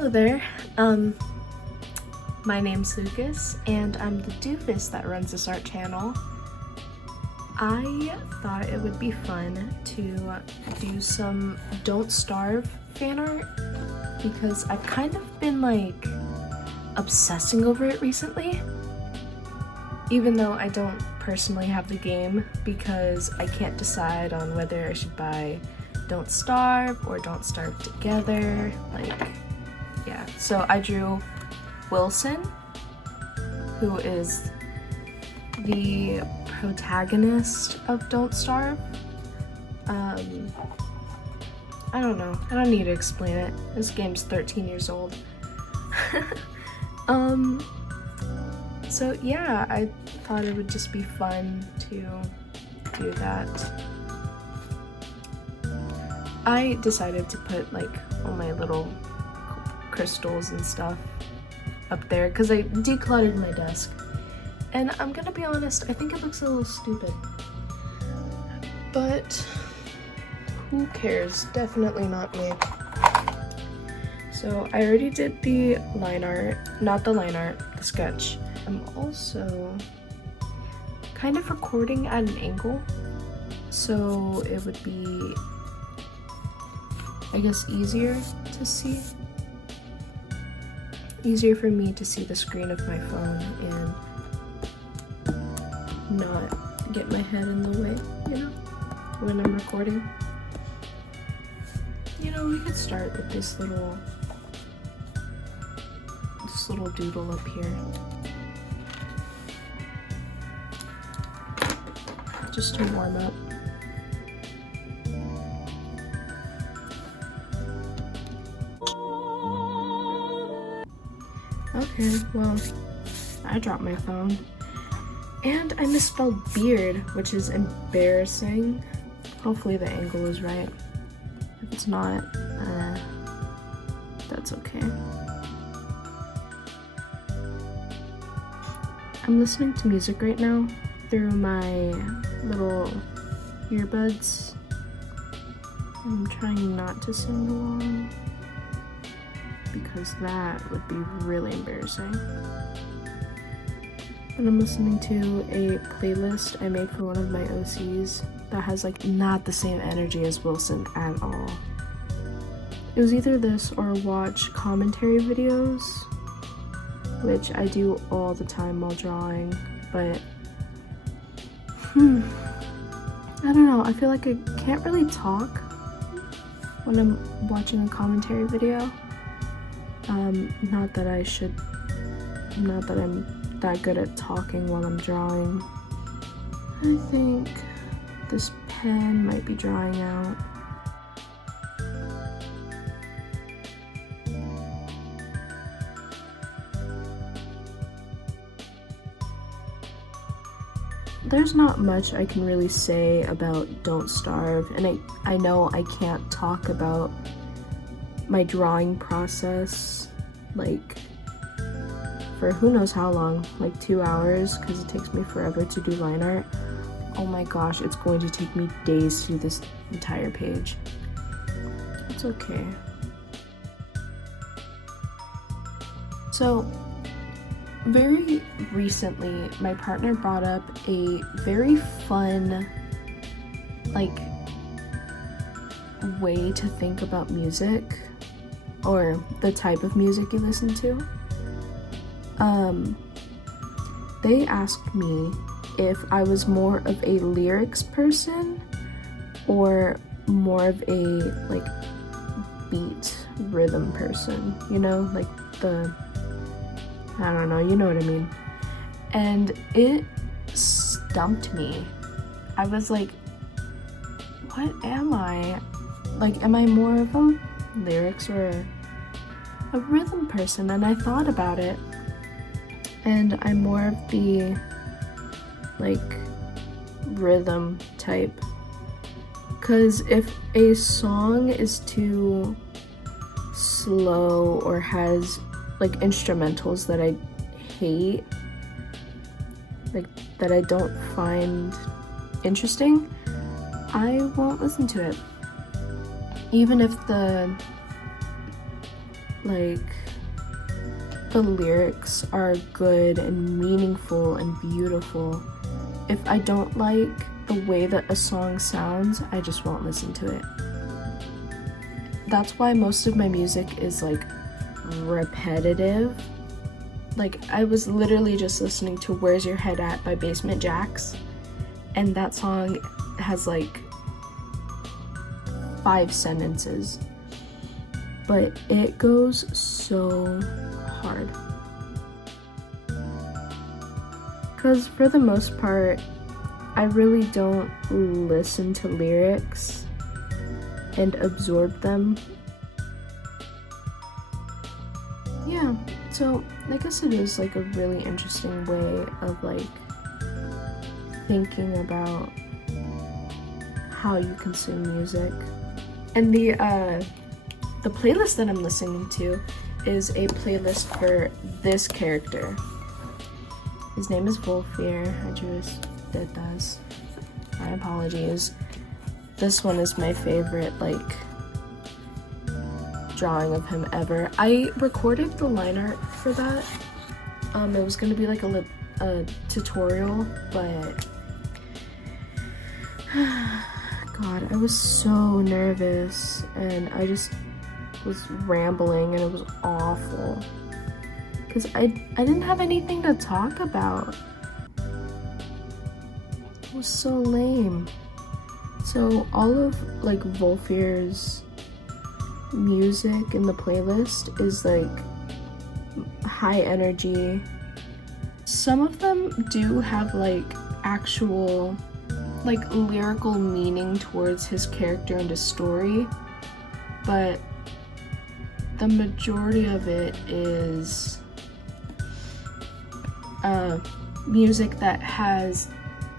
Hello there. My name's Lucas, and I'm the doofus that runs this art channel. I thought it would be fun to do some Don't Starve fan art because I've kind of been like obsessing over it recently. Even though I don't personally have the game because I can't decide on whether I should buy Don't Starve or Don't Starve Together. Yeah, so I drew Wilson, who is the protagonist of Don't Starve. I don't know. I don't need to explain it. This game's 13 years old. So yeah, I thought it would just be fun to do that. I decided to put like all my little crystals and stuff up there because I decluttered my desk. And I'm gonna be honest, I think it looks a little stupid. But who cares? Definitely not me. So I already did the line art, not the line art, the sketch. I'm also kind of recording at an angle, so it would be, I guess, easier to see. Easier for me to see the screen of my phone and not get my head in the way, you know, when I'm recording. You know, we could start with this little doodle up here. Just to warm up. Okay, well, I dropped my phone. And I misspelled beard, which is embarrassing. Hopefully the angle is right. If it's not, that's okay. I'm listening to music right now through my little earbuds. I'm trying not to sing along because that would be really embarrassing. And I'm listening to a playlist I made for one of my OCs that has like not the same energy as Wilson at all. It was either this or watch commentary videos, which I do all the time while drawing, but I don't know, I feel like I can't really talk when I'm watching a commentary video. Not that I'm that good at talking while I'm drawing. I think this pen might be drying out. There's not much I can really say about Don't Starve, and I know I can't talk about my drawing process like for who knows how long, like 2 hours, because it takes me forever to do line art. Oh my gosh, it's going to take me days to do this entire page. It's okay. So very recently, my partner brought up a very fun, like, way to think about music, or the type of music you listen to. They asked me if I was more of a lyrics person or more of a, like, beat rhythm person, you know, like I don't know, you know what I mean. And it stumped me. I was like, what am I? Like, am I more of a lyrics or a rhythm person? And I thought about it, and I'm more of the, like, rhythm type. Because if a song is too slow or has like instrumentals that I hate, like that I don't find interesting, I won't listen to it. Even if the like the lyrics are good and meaningful and beautiful. If I don't like the way that a song sounds, I just won't listen to it. That's why most of my music is like repetitive. Like, I was literally just listening to Where's Your Head At by Basement Jaxx, and that song has like 5 sentences, but it goes so hard. Because for the most part, I really don't listen to lyrics and absorb them. Yeah, so I guess it is like a really interesting way of like thinking about how you consume music. And the playlist that I'm listening to is a playlist for this character. His name is Wolfir. I just did this. My apologies. This one is my favorite, like, drawing of him ever. I recorded the line art for that. It was gonna be like a tutorial, but God, I was so nervous and I just was rambling and it was awful because I didn't have anything to talk about. It was so lame. So all of like Wolfir's music in the playlist is like high energy. Some of them do have like actual like lyrical meaning towards his character and his story, but the majority of it is music that has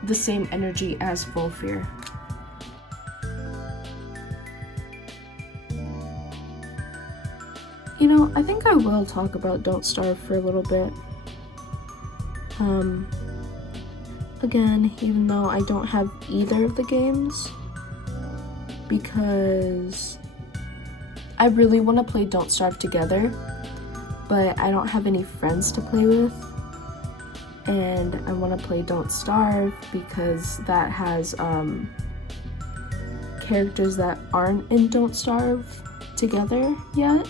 the same energy as Wolfir. You know, I think I will talk about Don't Starve for a little bit. Again, even though I don't have either of the games, because I really want to play Don't Starve together, but I don't have any friends to play with, and I want to play Don't Starve because that has characters that aren't in Don't Starve together yet,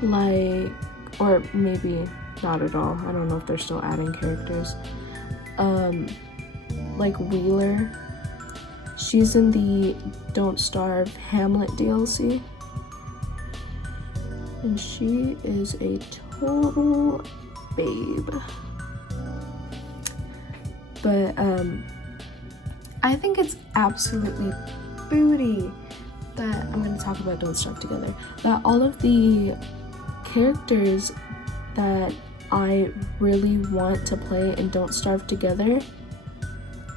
like, or maybe not at all. I don't know if they're still adding characters. Like Wheeler, she's in the Don't Starve Hamlet DLC, and she is a total babe. But I think it's absolutely booty that I'm going to talk about Don't Starve together, that all of the characters that I really want to play in Don't Starve together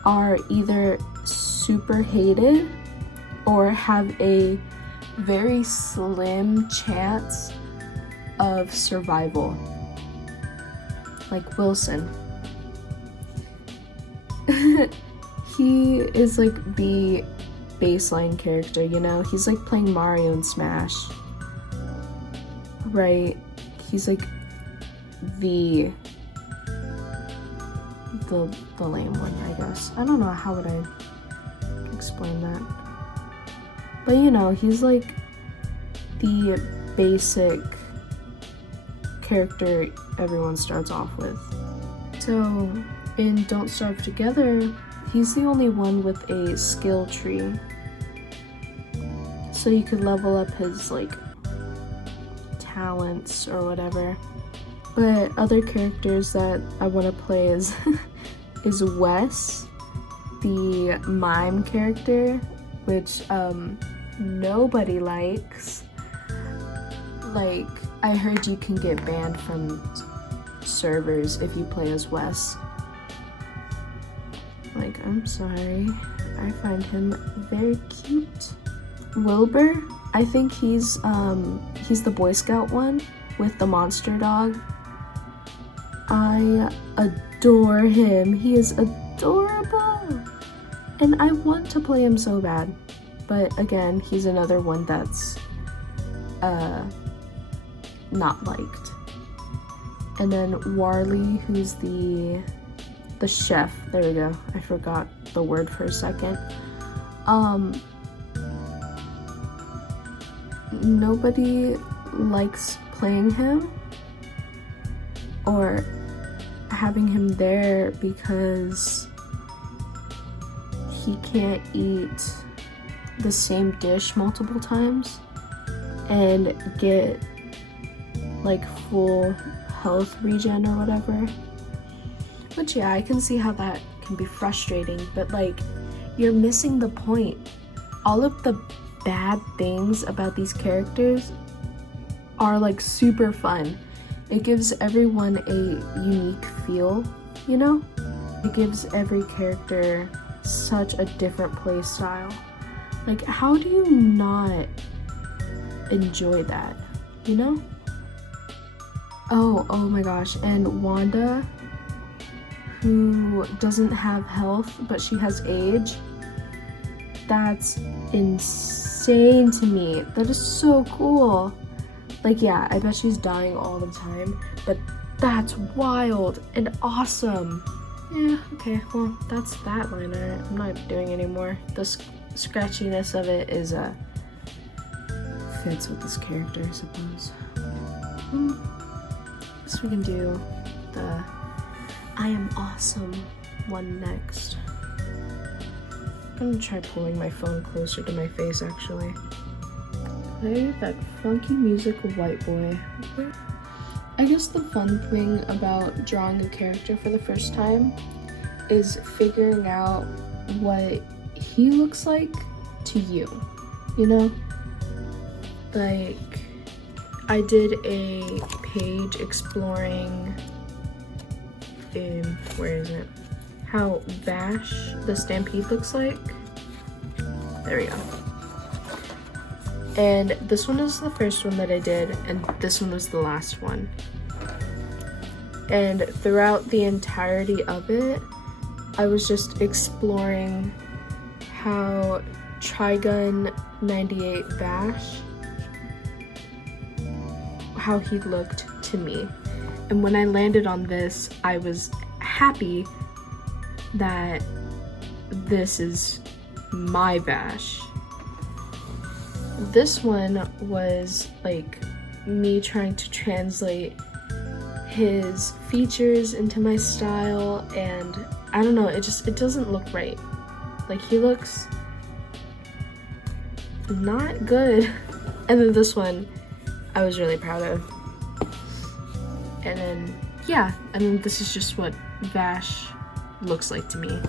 are either super hated or have a very slim chance of survival. Like Wilson. He is like the baseline character, you know? He's like playing Mario in Smash. Right? He's like the lame one, I guess. I don't know, how would I explain that? But you know, he's like the basic character everyone starts off with. So in Don't Starve Together, he's the only one with a skill tree. So you could level up his like talents or whatever. But other characters that I want to play is Wes, the mime character, which nobody likes. Like, I heard you can get banned from servers if you play as Wes. Like, I'm sorry, I find him very cute. Wilbur, I think he's the Boy Scout one with the monster dog. I adore him. He is adorable. And I want to play him so bad. But again, he's another one that's not liked. And then Warley, who's the chef. There we go. I forgot the word for a second. Nobody likes playing him or having him there because he can't eat the same dish multiple times and get like full health regen or whatever. Which, yeah, I can see how that can be frustrating, but like, you're missing the point. All of the bad things about these characters are like super fun. It gives everyone a unique feel, you know? It gives every character such a different play style. Like, how do you not enjoy that, you know? Oh my gosh, and Wanda, who doesn't have health, but she has age. That's insane to me. That is so cool. Like, yeah, I bet she's dying all the time, but that's wild and awesome. Yeah, okay, well, that's that liner. I'm not doing anymore. The scratchiness of it is, fits with this character, I suppose. So we can do the I am awesome one next. I'm gonna try pulling my phone closer to my face, actually. Play that funky music, White Boy. I guess the fun thing about drawing a character for the first time is figuring out what he looks like to you, you know? Like, I did a page exploring, where is it? How Vash the Stampede looks like. There we go. And this one is the first one that I did, and this one was the last one. And throughout the entirety of it, I was just exploring how Trigun 98 Vash, how he looked to me. And when I landed on this, I was happy that this is my Vash. This one was like me trying to translate his features into my style, and I don't know, it doesn't look right. Like, he looks not good. And then this one I was really proud of. And then, yeah, I mean, this is just what Vash looks like to me.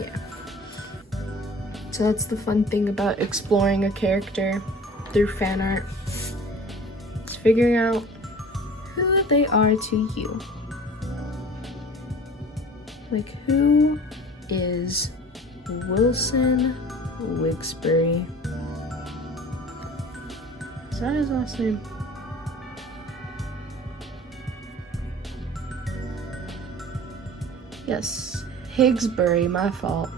Yeah. So that's the fun thing about exploring a character through fan art. It's figuring out who they are to you. Like, who is Wilson Wigsbury? Is that his last name? Yes, Higsbury, my fault.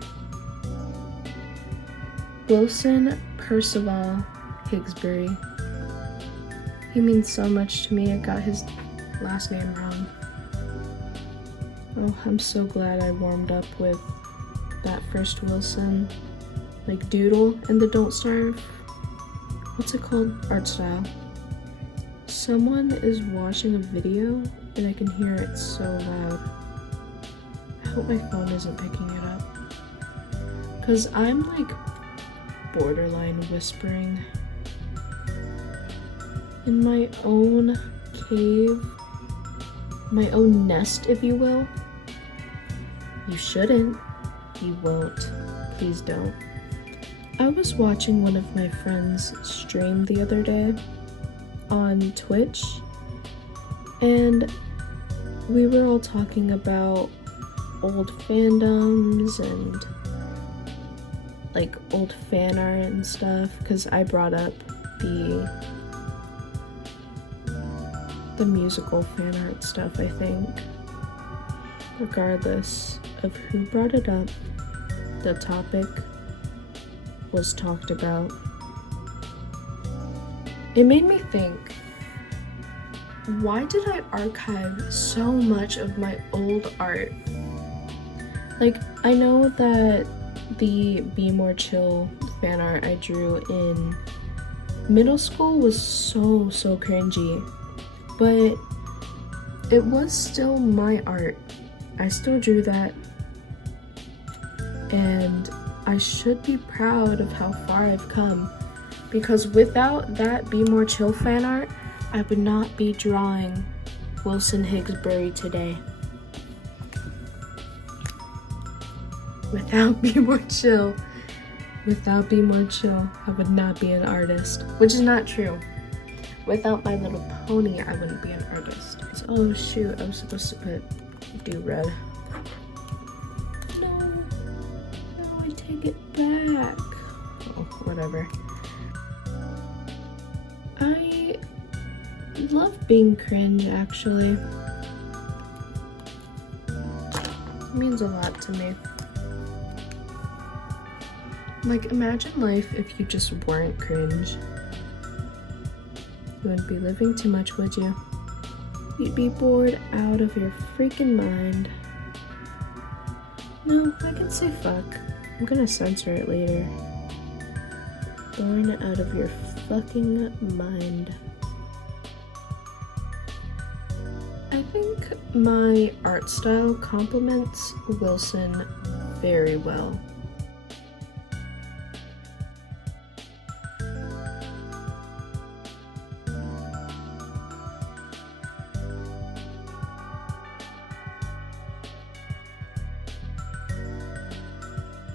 Wilson Percival Higsbury. He means so much to me. I got his last name wrong. Oh, I'm so glad I warmed up with that first Wilson, like, doodle in the Don't Starve. What's it called? Art style. Someone is watching a video and I can hear it so loud. I hope my phone isn't picking it up. Cause I'm like borderline whispering in my own cave, my own nest, if you will. You shouldn't. You won't. Please don't. I was watching one of my friends stream the other day on Twitch, and we were all talking about old fandoms and like old fan art and stuff, because I brought up the musical fan art stuff, I think. Regardless of who brought it up, the topic was talked about. it made me think, why did I archive so much of my old art? Like, I know that the Be More Chill fan art I drew in middle school was so cringy, but it was still my art. I still drew that, and I should be proud of how far I've come, because without that Be More Chill fan art, I would not be drawing Wilson Higgsbury today. Without Be More Chill, I would not be an artist, which is not true. Without My Little Pony, I wouldn't be an artist. Oh shoot, I was supposed to put do red. No, I take it back. Oh, whatever. I love being cringe, actually. It means a lot to me. Like, imagine life if you just weren't cringe. You wouldn't be living too much, would you? You'd be bored out of your freaking mind. No, I can say fuck. I'm gonna censor it later. Born out of your fucking mind. I think my art style complements Wilson very well.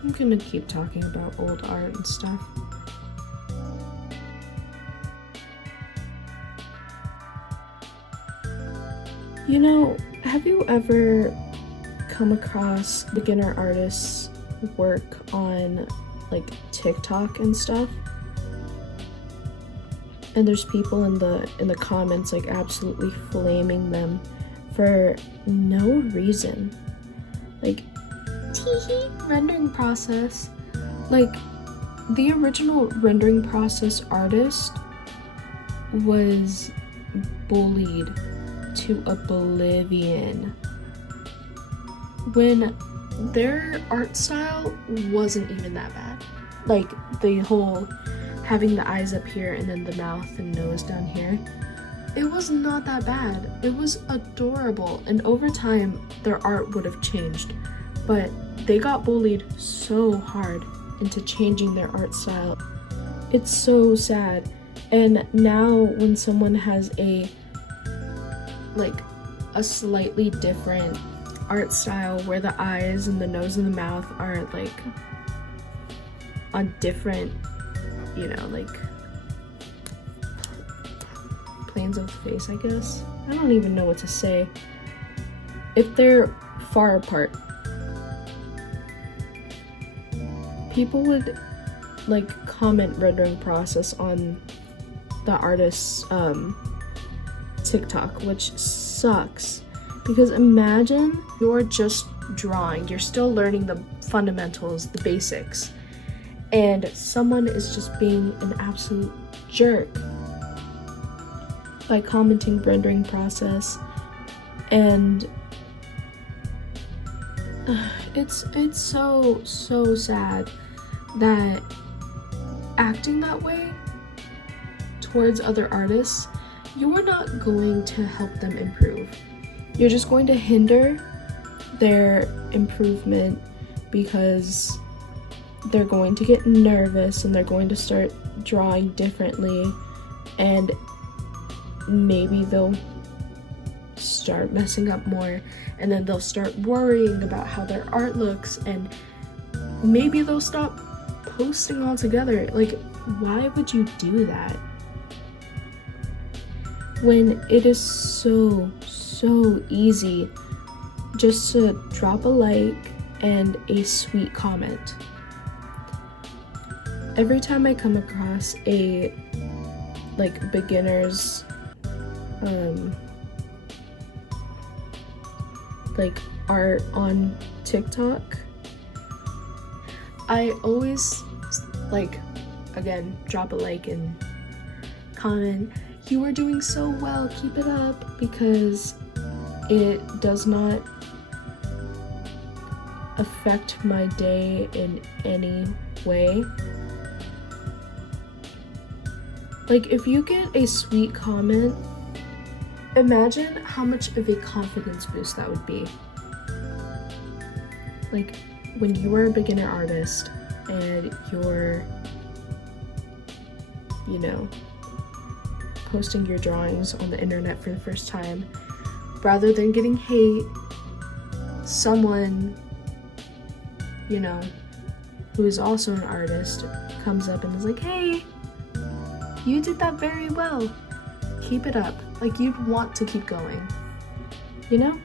I'm gonna keep talking about old art and stuff. You know, have you ever come across beginner artists' work on like TikTok and stuff? And there's people in the comments like absolutely flaming them for no reason. Like, rendering process. Like, the original rendering process artist was bullied to oblivion when their art style wasn't even that bad. Like, the whole having the eyes up here and then the mouth and nose down here, it was not that bad. It was adorable, and over time their art would have changed, but they got bullied so hard into changing their art style. It's so sad. And now when someone has a slightly different art style where the eyes and the nose and the mouth are like on different, you know, like planes of the face, I guess. I don't even know what to say. If they're far apart, people would like comment rendering process on the artist's TikTok, which sucks, because imagine you're just drawing, you're still learning the fundamentals, the basics, and someone is just being an absolute jerk by commenting rendering process, and it's so sad that acting that way towards other artists, you're not going to help them improve. You're just going to hinder their improvement, because they're going to get nervous and they're going to start drawing differently, and maybe they'll start messing up more, and then they'll start worrying about how their art looks, and maybe they'll stop posting altogether. Like, why would you do that when it is so easy just to drop a like and a sweet comment? Every time I come across a like beginner's like art on TikTok, I always like, again, drop a like and comment, "You are doing so well, keep it up," because it does not affect my day in any way. Like, if you get a sweet comment, imagine how much of a confidence boost that would be. Like, when you are a beginner artist and you're, you know, posting your drawings on the internet for the first time, rather than getting hate, someone, you know, who is also an artist comes up and is like, "Hey, you did that very well. Keep it up." Like, you'd want to keep going, you know?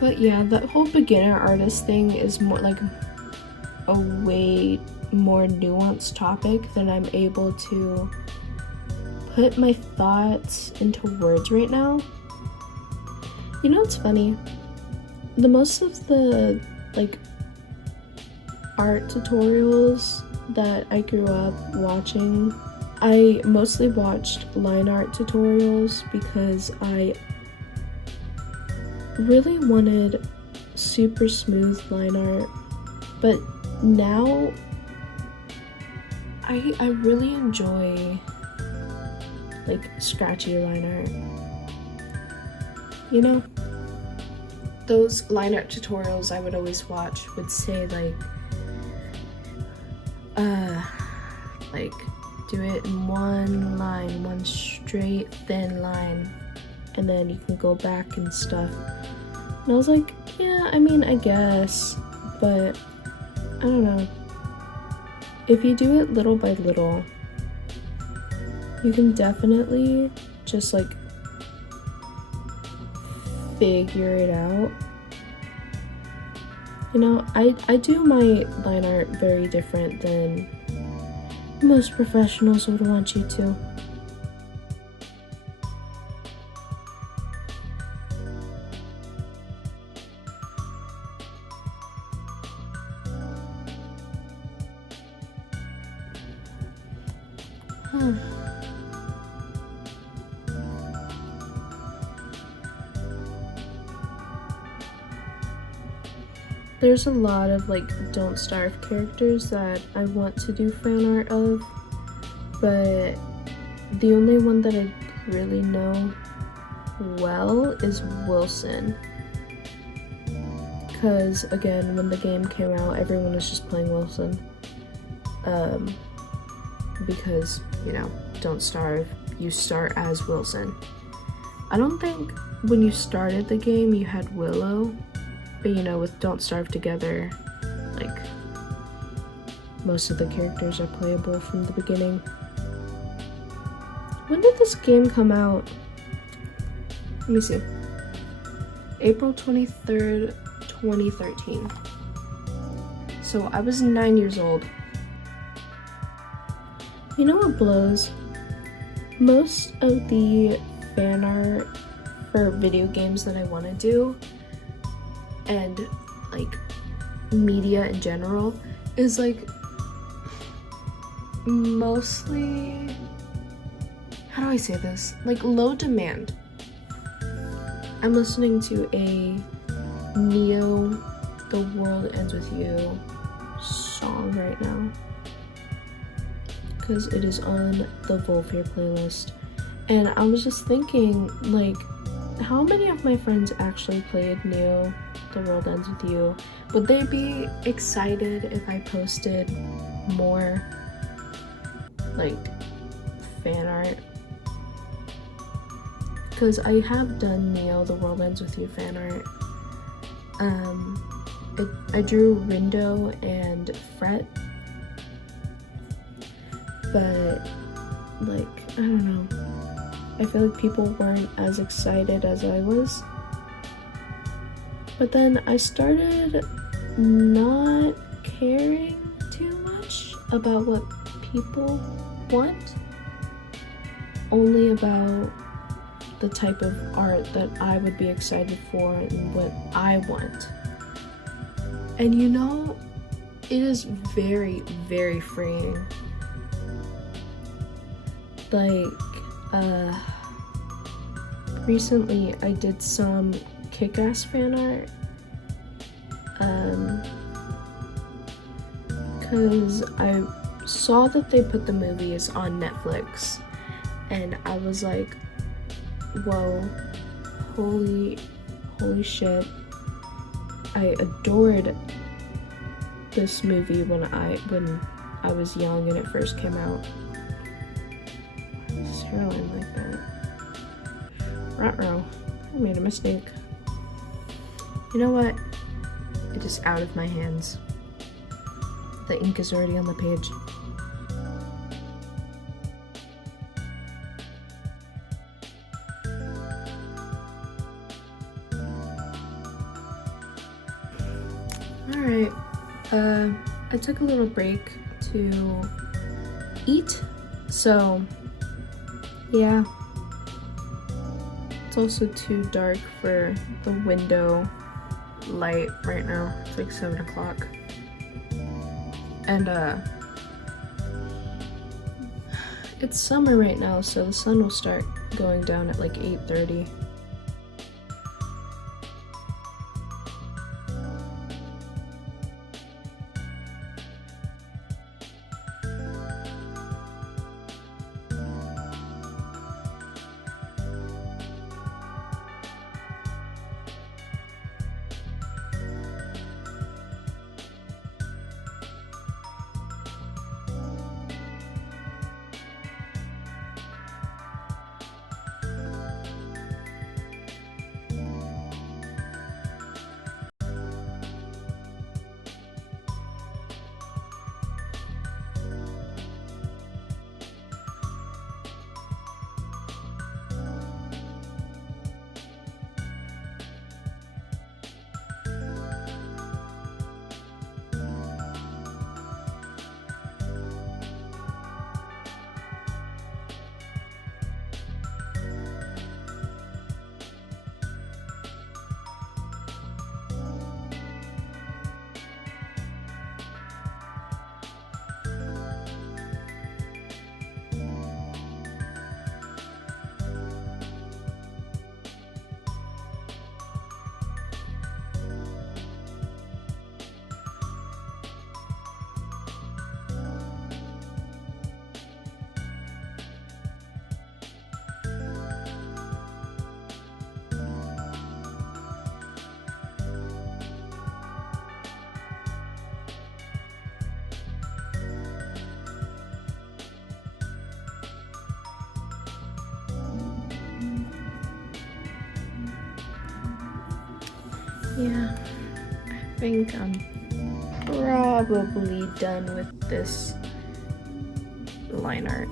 But yeah, that whole beginner artist thing is more like a way more nuanced topic than I'm able to put my thoughts into words right now. You know, it's funny. The most of the like art tutorials that I grew up watching, I mostly watched line art tutorials because I really wanted super smooth line art, but now I really enjoy like scratchy line art. You know, those line art tutorials I would always watch would say like do it in one line, one straight thin line, and then you can go back and stuff. And I was like, yeah, I mean, I guess, but I don't know. If you do it little by little, you can definitely just like figure it out. You know, I do my line art very different than most professionals would want you to. There's a lot of like Don't Starve characters that I want to do fan art of, but the only one that I really know well is Wilson. Because again, when the game came out, everyone was just playing Wilson. Because, you know, Don't Starve, you start as Wilson. I don't think when you started the game you had Willow, but you know, with Don't Starve Together, like, most of the characters are playable from the beginning. When did this game come out? Let me see. April 23rd, 2013. So I was 9 years old. You know what blows? Most of the fan art for video games that I want to do, and like media in general, is like mostly, how do I say this? Like low demand. I'm listening to a Neo, The World Ends With You song right now, because it is on the Volfair playlist. And I was just thinking, like, how many of my friends actually played Neo The World Ends With You? Would they be excited if I posted more like fan art? Because I have done Neo The World Ends With You fan art. I drew Rindo and Fret, but like, I don't know. I feel like people weren't as excited as I was. But then I started not caring too much about what people want, only about the type of art that I would be excited for and what I want. And you know, it is very, very freeing. Like, recently I did some Kick-Ass fan art, because I saw that they put the movies on Netflix, and I was like, whoa, holy shit. I adored this movie when I was young and it first came out. Why is his hairline like that? Ruh-roh, I made a mistake. You know what? It is out of my hands. The ink is already on the page. Alright, I took a little break to eat, so yeah. It's also too dark for the window light right now. It's like 7 o'clock. And it's summer right now, so the sun will start going down at like 8:30. Yeah, I think I'm probably done with this line art.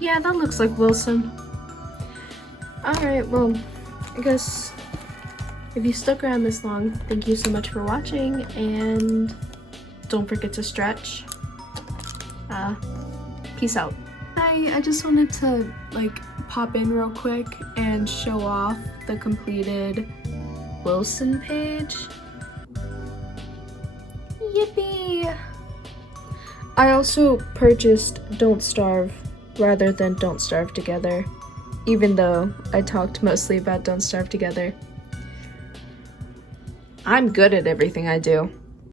Yeah, that looks like Wilson. Alright, well, I guess if you stuck around this long, thank you so much for watching, and don't forget to stretch. Peace out. Hi, I just wanted to like pop in real quick and show off the completed Wilson page. Yippee! I also purchased Don't Starve rather than Don't Starve Together, even though I talked mostly about Don't Starve Together. I'm good at everything I do.